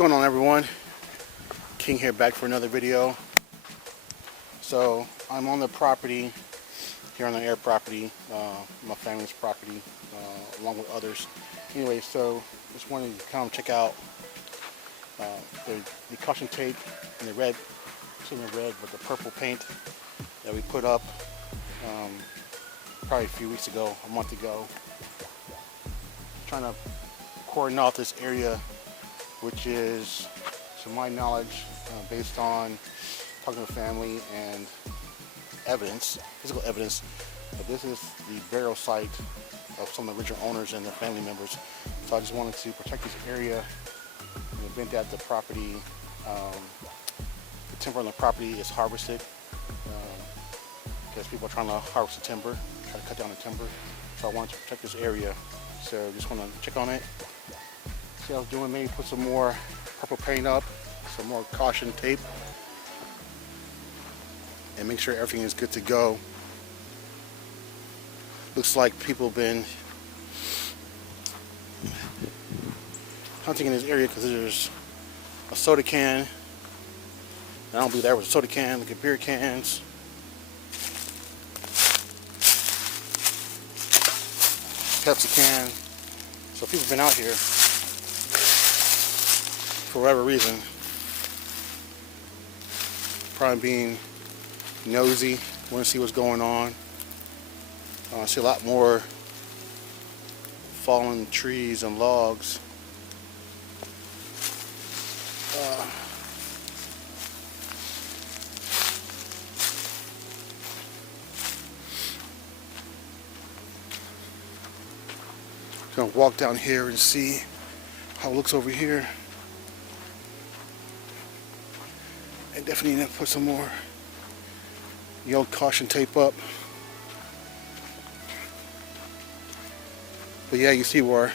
going on, everyone? King here, back for another video. So I'm on the property here, on the Heir property, my family's property, along with others. Anyway, so just wanted to come check out the caution tape and the red, it's in the red, but the purple paint that we put up probably a few weeks ago, a month ago. Trying to cordon off this area, which is, to my knowledge, based on talking to family and evidence, physical evidence, that this is the burial site of some of the original owners and their family members. So I just wanted to protect this area in the event that the property, the timber on the property is harvested, because people are trying to harvest the timber, try to cut down the timber. So I wanted to protect this area. So just want to check on it, see how it's doing, maybe put some more purple paint up, some more caution tape, and make sure everything is good to go. Looks like people have been hunting in this area because there's a soda can. I don't believe there was a soda can. Look at beer cans. Pepsi can. So people have been out here for whatever reason, probably being nosy, want to see what's going on. I see a lot more fallen trees and logs. Gonna walk down here and see how it looks over here. And definitely need to put some more yellow caution tape up. But yeah, you see where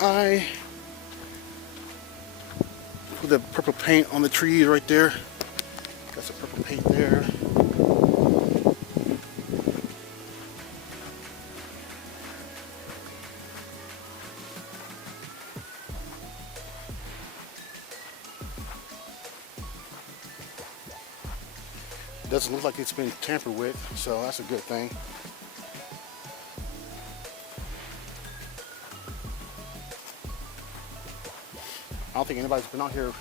I put the purple paint on the trees right there. Got some purple paint there. It doesn't look like it's been tampered with, so that's a good thing. I don't think anybody's been out here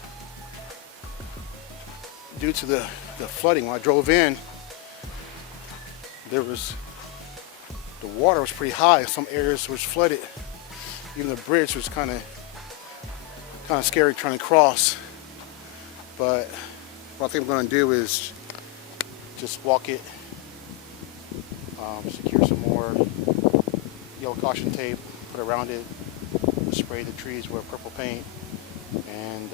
due to the flooding. When I drove in, the water was pretty high. Some areas was flooded. Even the bridge was kind of scary trying to cross. But what I think I'm going to do is just walk it, secure some more yellow caution tape, put around it, spray the trees with purple paint, and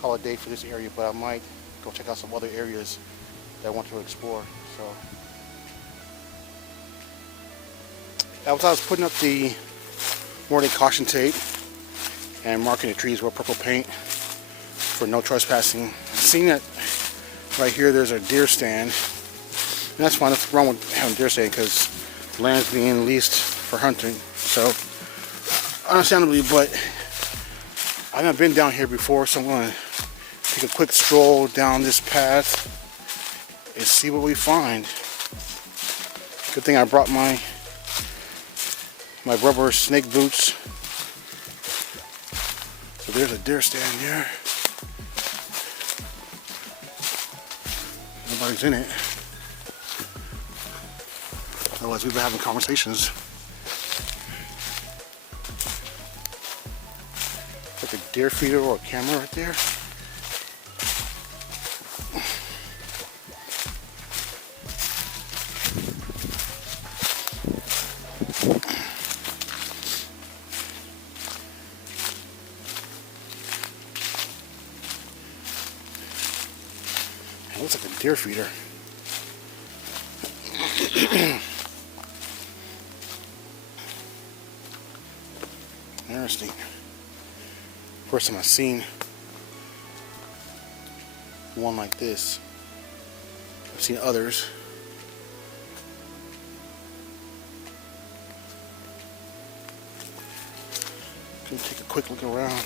call it a day for this area. But I might go check out some other areas that I want to explore. So as I was putting up the warning caution tape and marking the trees with purple paint for no trespassing, seeing that right here there's a deer stand, and that's fine. Nothing wrong with having a deer stand because the land's being leased for hunting. So understandably, but I've not been down here before, so I'm going to take a quick stroll down this path and see what we find. Good thing I brought my rubber snake boots. So there's a deer stand there. Nobody's in it. Otherwise we've been having conversations. Like a deer feeder or a camera right there. It looks like a deer feeder. Interesting. First time I've seen one like this. I've seen others. Gonna take a quick look around.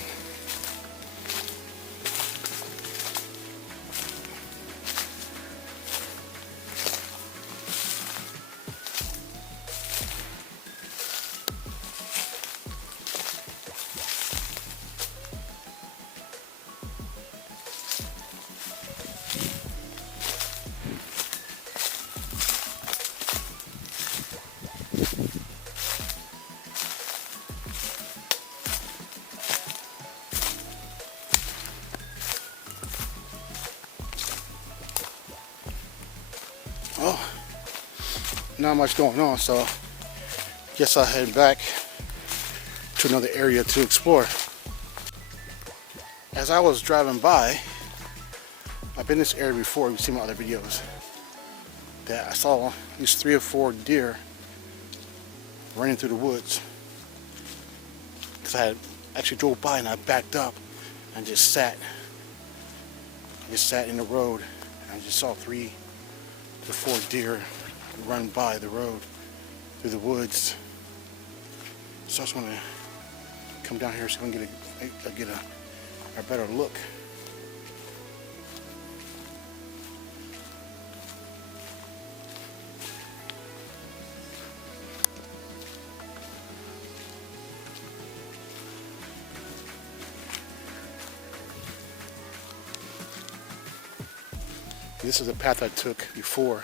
not much going on, so guess I'll head back to another area to explore. As I was driving by, I've been in this area before, you've seen my other videos, that I saw these 3 or 4 deer running through the woods. Because I had actually drove by and I backed up and just sat. I just sat in the road and I just saw 3 to 4 deer run by the road through the woods. So I just want to come down here so I can get a better look. This is the path I took before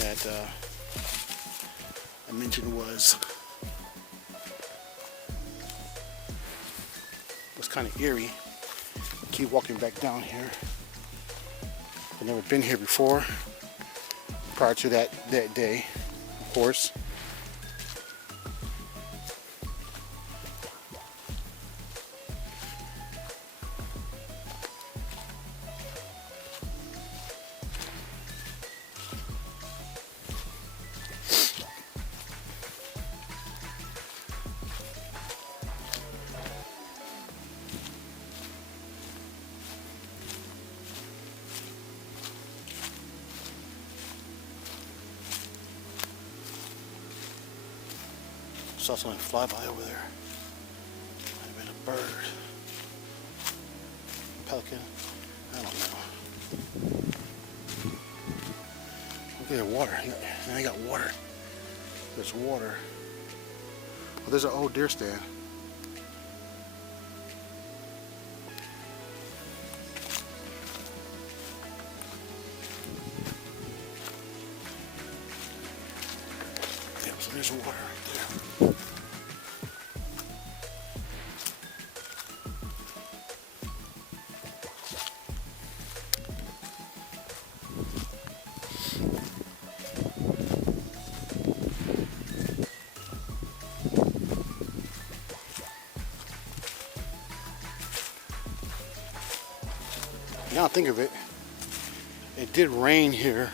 that I mentioned was kind of eerie. Keep walking back down here. I've never been here before prior to that day, of course. Saw something fly by over there. Might have been a bird. Pelican. I don't know. Look at the water. Now you got water. There's water. Oh, there's an old deer stand. Yeah, so there's water right there. Now I think of it, it did rain here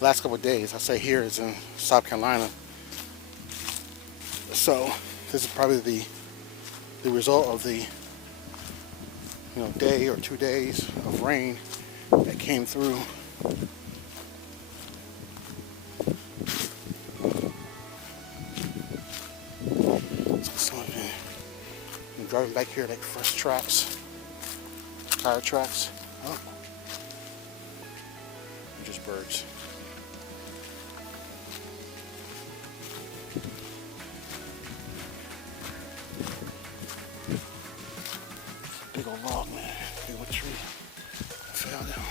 last couple of days. I say here is in South Carolina. So this is probably the result of the day or 2 days of rain that came through. So I'm driving back here like fresh tracks. Tire tracks. Oh. They're just birds. Big old log, man. Big old tree. I fell down.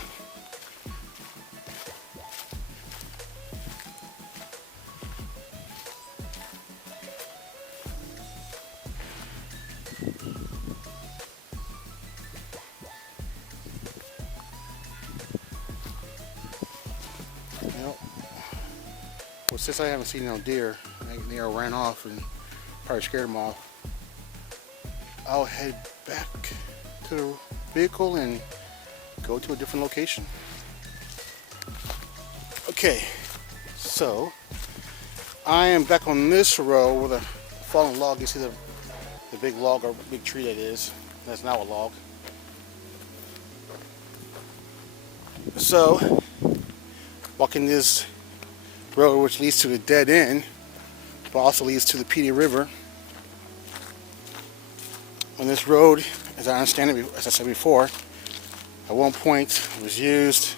Well, since I haven't seen no deer, they all ran off and probably scared them off. I'll head back to the vehicle and go to a different location. Okay, so I am back on this road with a fallen log. You see the big log or big tree that is. That's now a log. So, walking this road which leads to the dead end, but also leads to the Petey River. On this road, as I understand it, as I said before, at one point it was used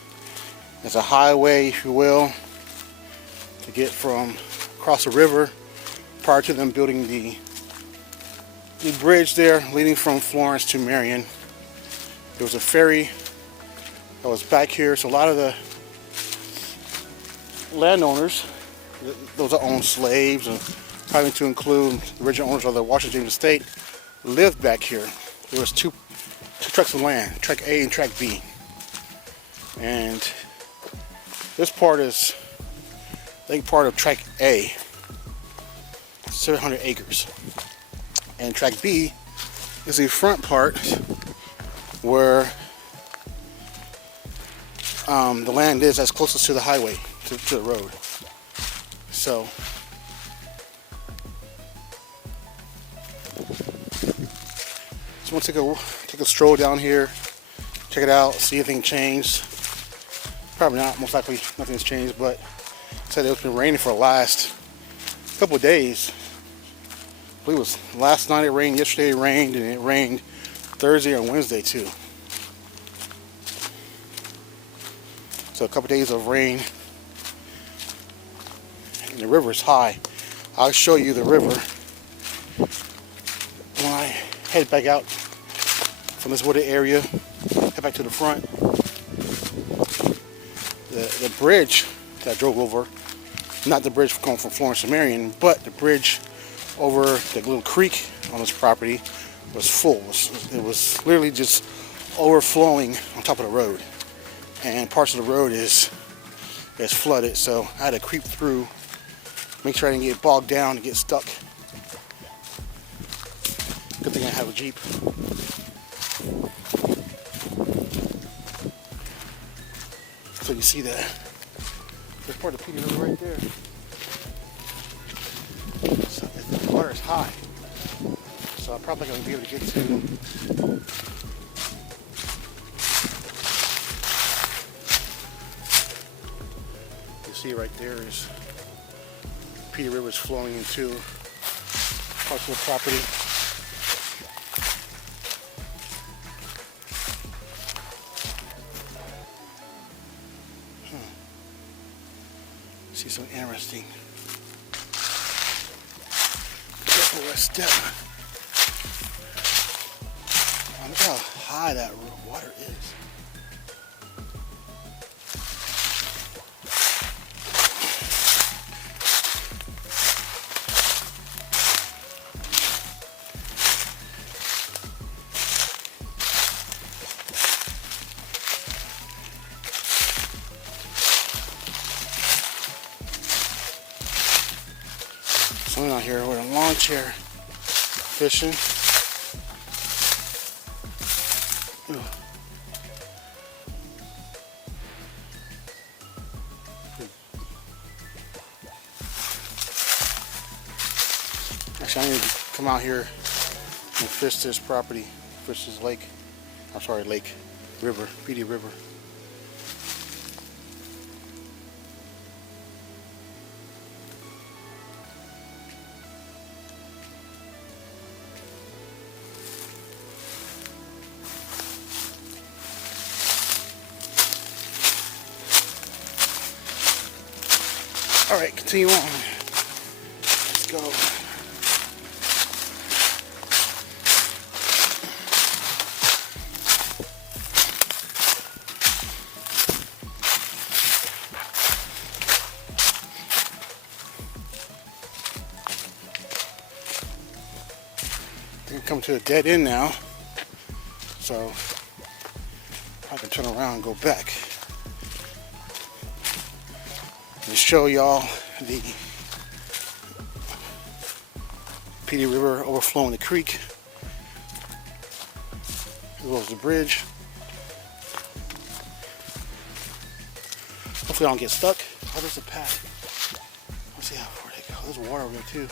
as a highway, if you will, to get from across the river prior to them building the bridge there leading from Florence to Marion. There was a ferry that was back here, so a lot of the landowners, those that owned slaves, and probably to include the original owners of the Washington estate, lived back here. There was two tracts of land, tract A and tract B. And This part is, I think, part of Track A, 700 acres. And Track B is the front part where the land is that's closest to the highway, to the road. So just want to take a stroll down here, check it out, see if anything changed. Probably not, most likely nothing's changed, but it said it's been raining for the last couple of days. I believe it was last night it rained, yesterday it rained, and it rained Thursday and Wednesday too. So a couple of days of rain, and the river is high. I'll show you the river when I head back out from this wooded area, head back to the front. The bridge that I drove over, not the bridge going from Florence to Marion, but the bridge over the little creek on this property was full. It was literally just overflowing on top of the road, and parts of the road is flooded. So I had to creep through, make sure I didn't get bogged down and get stuck. Good thing I have a Jeep. So you see that there's part of the Petey River right there. So the water is high, so I'm probably going to be able to get to. You see right there is Petey River is flowing into parts of the property. See some interesting. Careful where I step. Oh, look how high that water is. Someone out here with a lawn chair fishing. Ugh. Actually, I need to come out here and fish this property, fish this lake. I'm sorry, lake, river, Petey River. All right, continue on. Let's go. I think I'm coming to a dead end now, so I can turn around and go back. To show y'all the Petey River overflowing the creek, as well as the bridge. Hopefully I don't get stuck. Oh, there's a path. Let's see how far they go. There's water over there too.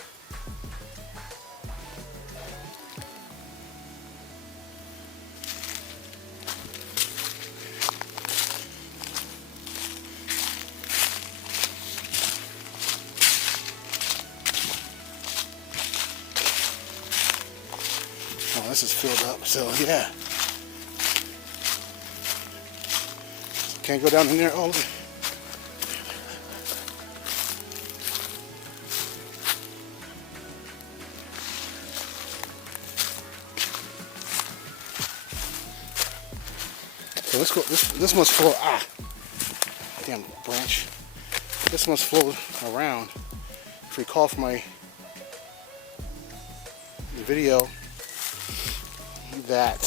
Oh, this is filled up, so yeah. Can't go down in there all the way. So let's go. This must flow. Ah, damn branch. This must flow around. If you recall from my video, that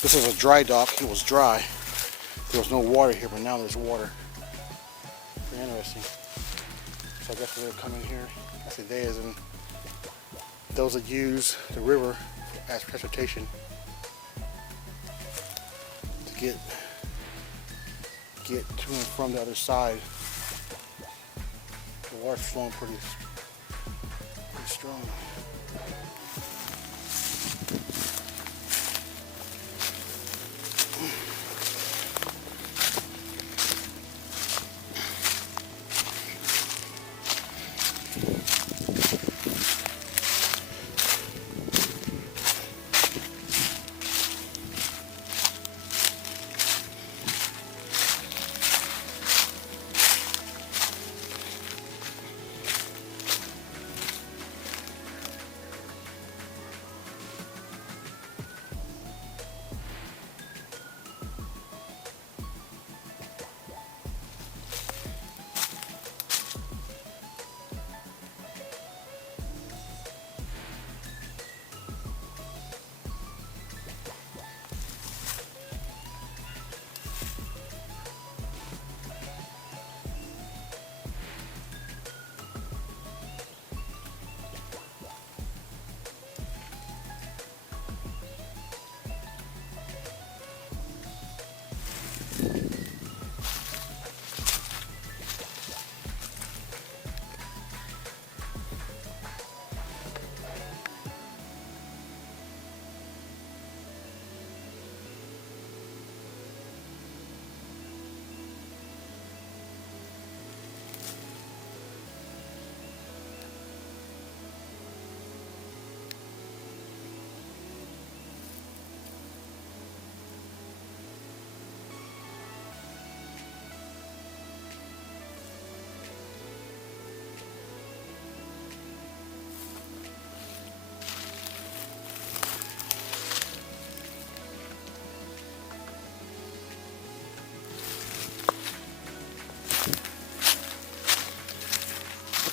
this is a dry dock. It was dry. There was no water here, but now there's water. Pretty interesting. So I guess we're coming here. I say they as in those that use the river as transportation to get to and from the other side. The water's flowing pretty strong.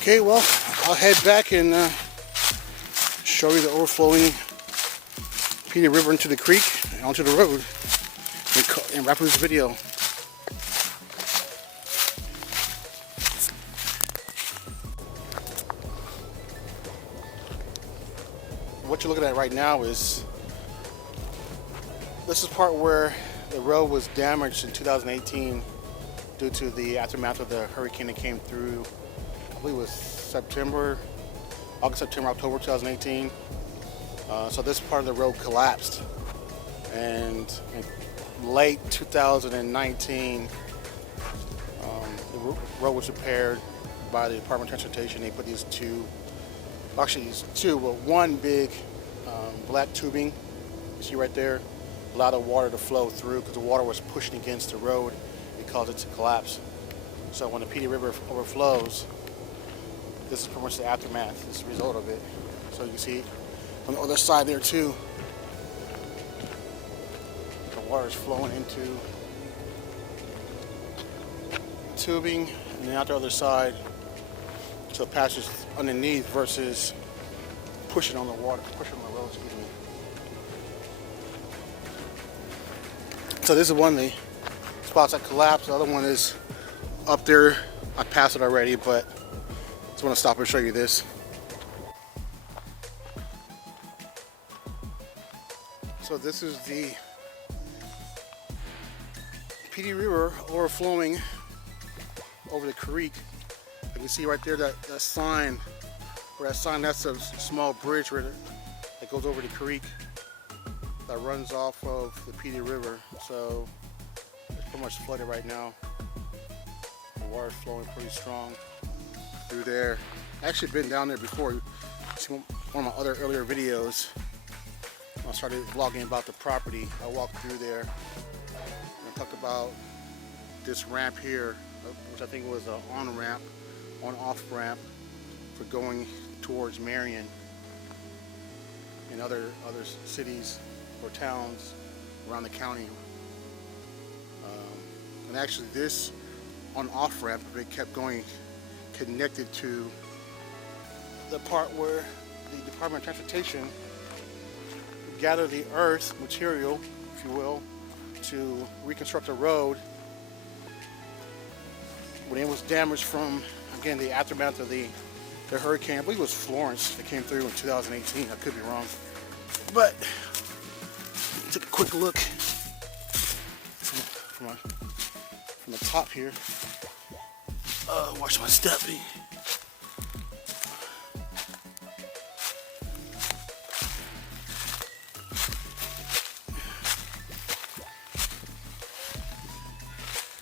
Okay, well, I'll head back and show you the overflowing Petey River into the creek and onto the road and wrap up this video. What you're looking at right now is this is part where the road was damaged in 2018 due to the aftermath of the hurricane that came through. I believe it was August, September, October 2018. So this part of the road collapsed, and in late 2019, the road was repaired by the Department of Transportation. They put these one big black tubing, you see right there, allowed the water to flow through because the water was pushing against the road. It caused it to collapse. So when the Petey River overflows, this is pretty much the aftermath. This is the result of it. So you can see on the other side there too, the water is flowing into the tubing and then out the other side, so it passes underneath versus pushing on the road, excuse me. So this is one of the spots that collapsed. The other one is up there. I passed it already, but just want to stop and show you this. So this is the Petey River overflowing over the creek. You can see right there that sign. That's a small bridge that goes over the creek that runs off of the Petey River. So it's pretty much flooded right now. The water's flowing pretty strong through there. I've actually been down there before. You see one of my other earlier videos. I started vlogging about the property. I walked through there and I talked about this ramp here, which I think was an on-off ramp for going towards Marion and other cities or towns around the county. And actually this on-off ramp, it kept going, connected to the part where the Department of Transportation gather the earth material, if you will, to reconstruct a road when it was damaged from, again, the aftermath of the hurricane. I believe it was Florence that came through in 2018. I could be wrong. But take a quick look from the top here. Watch my step.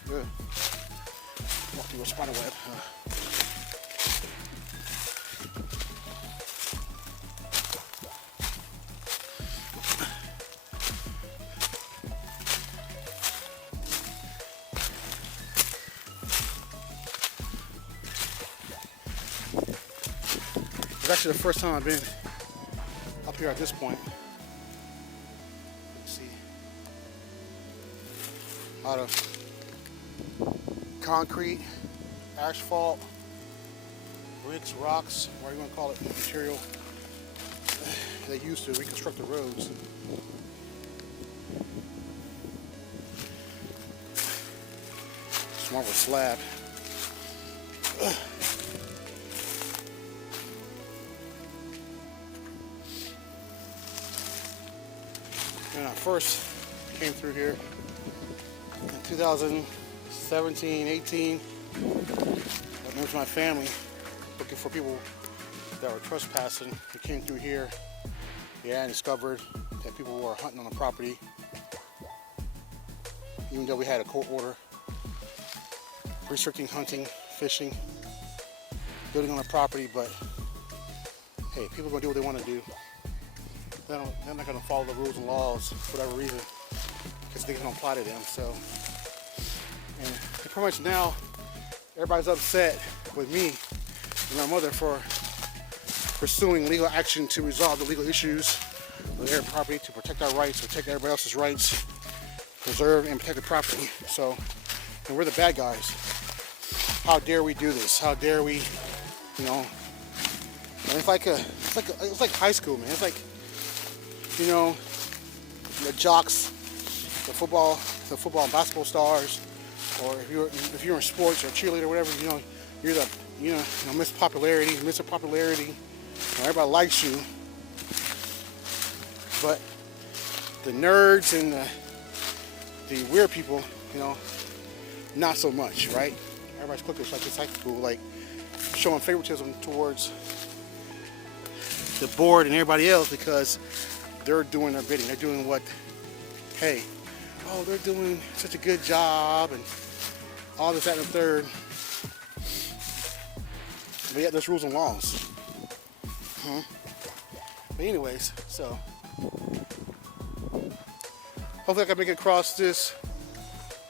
Good. Walk through a spider web. It's actually the first time I've been up here at this point. Let's see. A lot of concrete, asphalt, bricks, rocks, whatever you want to call it, material they used to reconstruct the roads. It's more of a slab. When I first came through here in 2017, 18, I moved with my family looking for people that were trespassing. We came through here, and discovered that people were hunting on the property, even though we had a court order restricting hunting, fishing, building on the property. But hey, people are gonna do what they want to do. They're not going to follow the rules and laws for whatever reason, because things don't apply to them. So, and pretty much now, everybody's upset with me and my mother for pursuing legal action to resolve the legal issues with their property, to protect our rights, protect everybody else's rights, preserve and protect the property. So, and we're the bad guys. How dare we do this? How dare we, you know? And it's like high school, man. It's like, you know, the jocks, the football and basketball stars, or if you're in sports or cheerleader or whatever, you know, you're the Miss Popularity, Mr. Popularity. Everybody likes you, but the nerds and the weird people, you know, not so much, right? Everybody's cliquish like it's high school, like showing favoritism towards the board and everybody else because they're doing their bidding. They're doing what, hey, oh, they're doing such a good job and all this, that, and the third. But yet there's rules and laws. But anyways, so hopefully I can make it across this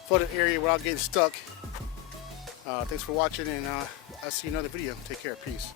flooded area without getting stuck. Thanks for watching, and I'll see you in another video. Take care. Peace.